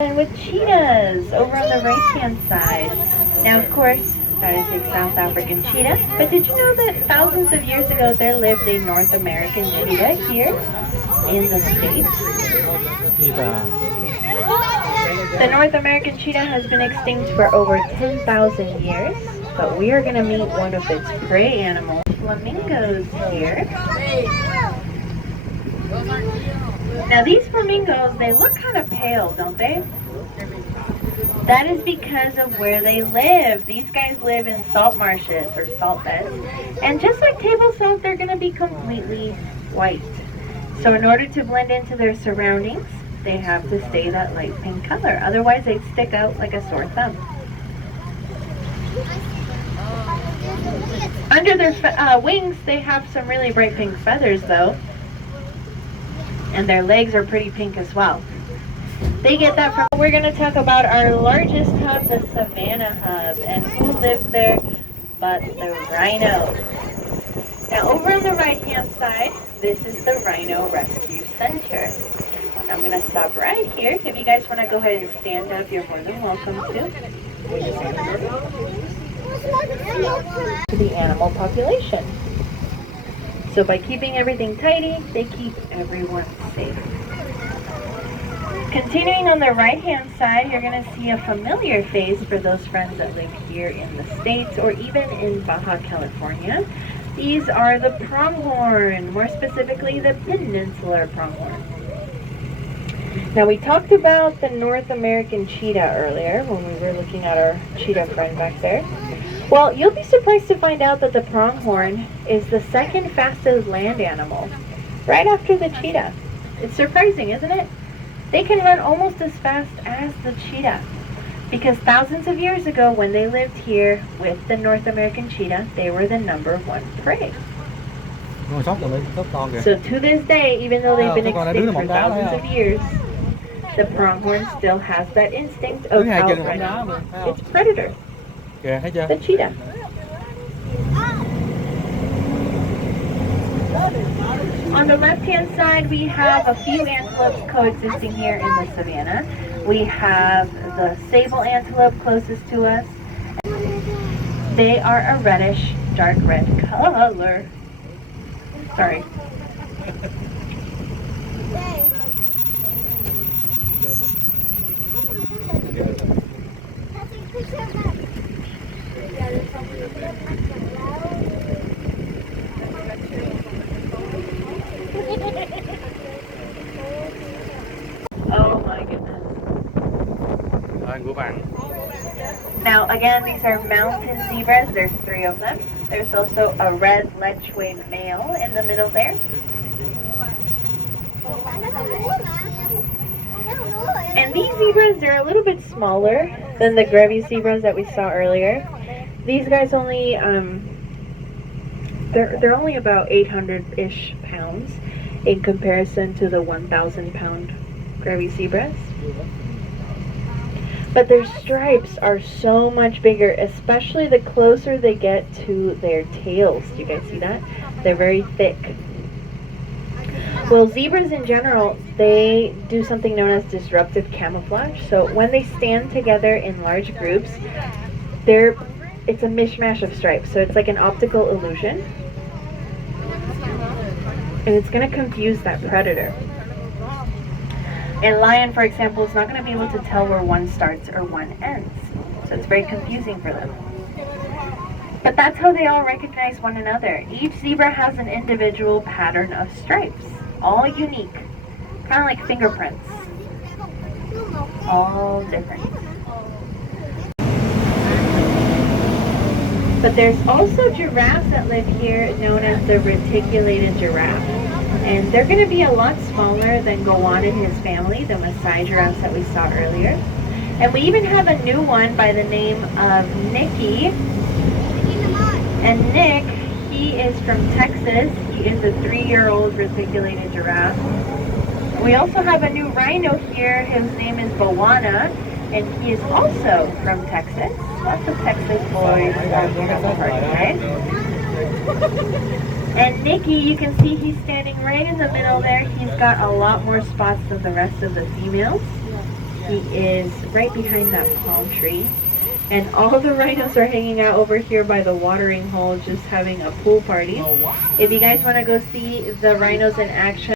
And with cheetahs over on the right hand side. Now of course that is a South African cheetah, but did you know that thousands of years ago there lived a North American cheetah here in the States? The North American cheetah has been extinct for over 10,000 years, but we are going to meet one of its prey animals, flamingos here. Now these flamingos, they look kind of pale, don't they? That is because of where they live. These guys live in salt marshes or salt beds. And just like table salt, they're going to be completely white. So in order to blend into their surroundings, they have to stay that light pink color. Otherwise, they'd stick out like a sore thumb. Under their wings, they have some really bright pink feathers though. And their legs are pretty pink as well. They get that from... We're going to talk about our largest hub, the Savannah Hub. And who lives there but the rhinos. Now over on the right hand side, this is the Rhino Rescue Center. I'm going to stop right here. If you guys want to go ahead and stand up, you're more than welcome to. To the animal population. So by keeping everything tidy, they keep everyone safe. Continuing on the right hand side, you're going to see a familiar face for those friends that live here in the States or even in Baja California. These are the pronghorn, more specifically the peninsular pronghorn. Now we talked about the North American cheetah earlier when we were looking at our cheetah friend back there. Well, you'll be surprised to find out that the pronghorn is the second fastest land animal, right after the cheetah. It's surprising, isn't it? They can run almost as fast as the cheetah because thousands of years ago when they lived here with the North American cheetah, they were the #1 prey. So to this day, even though they've been extinct for thousands of years, the pronghorn still has that instinct of outrunning its predator, the cheetah. On the left-hand side, we have a few antelopes coexisting here in the savannah. We have the sable antelope closest to us. They are a reddish, dark red color. Sorry. Oh my goodness. Now again, these are mountain zebras. There's 3 of them. There's also a red lechwe male in the middle there. And these zebras, they're a little bit smaller than the Grevy zebras that we saw earlier. These guys only, they're only about 800-ish pounds in comparison to the 1,000-pound Grevy zebras. But their stripes are so much bigger, especially the closer they get to their tails. Do you guys see that? They're very thick. Well, zebras in general, they do something known as disruptive camouflage. So when they stand together in large groups, it's a mishmash of stripes. So it's like an optical illusion. And it's going to confuse that predator. A lion, for example, is not going to be able to tell where one starts or one ends. So it's very confusing for them. But that's how they all recognize one another. Each zebra has an individual pattern of stripes, all unique, kind of like fingerprints, all different. But there's also giraffes that live here known as the reticulated giraffe. And they're going to be a lot smaller than Gowan and his family, the Maasai giraffes that we saw earlier. And we even have a new one by the name of Nicky. And Nick, he is from Texas. He is a 3-year-old reticulated giraffe. We also have a new rhino here. His name is Bawana, and he is also from Texas. Lots of Texas boys on the party side. And Nicky, you can see he's standing right in the middle there. He's got a lot more spots than the rest of the females. He is right behind that palm tree. And all the rhinos are hanging out over here by the watering hole, just having a pool party. If you guys want to go see the rhinos in action,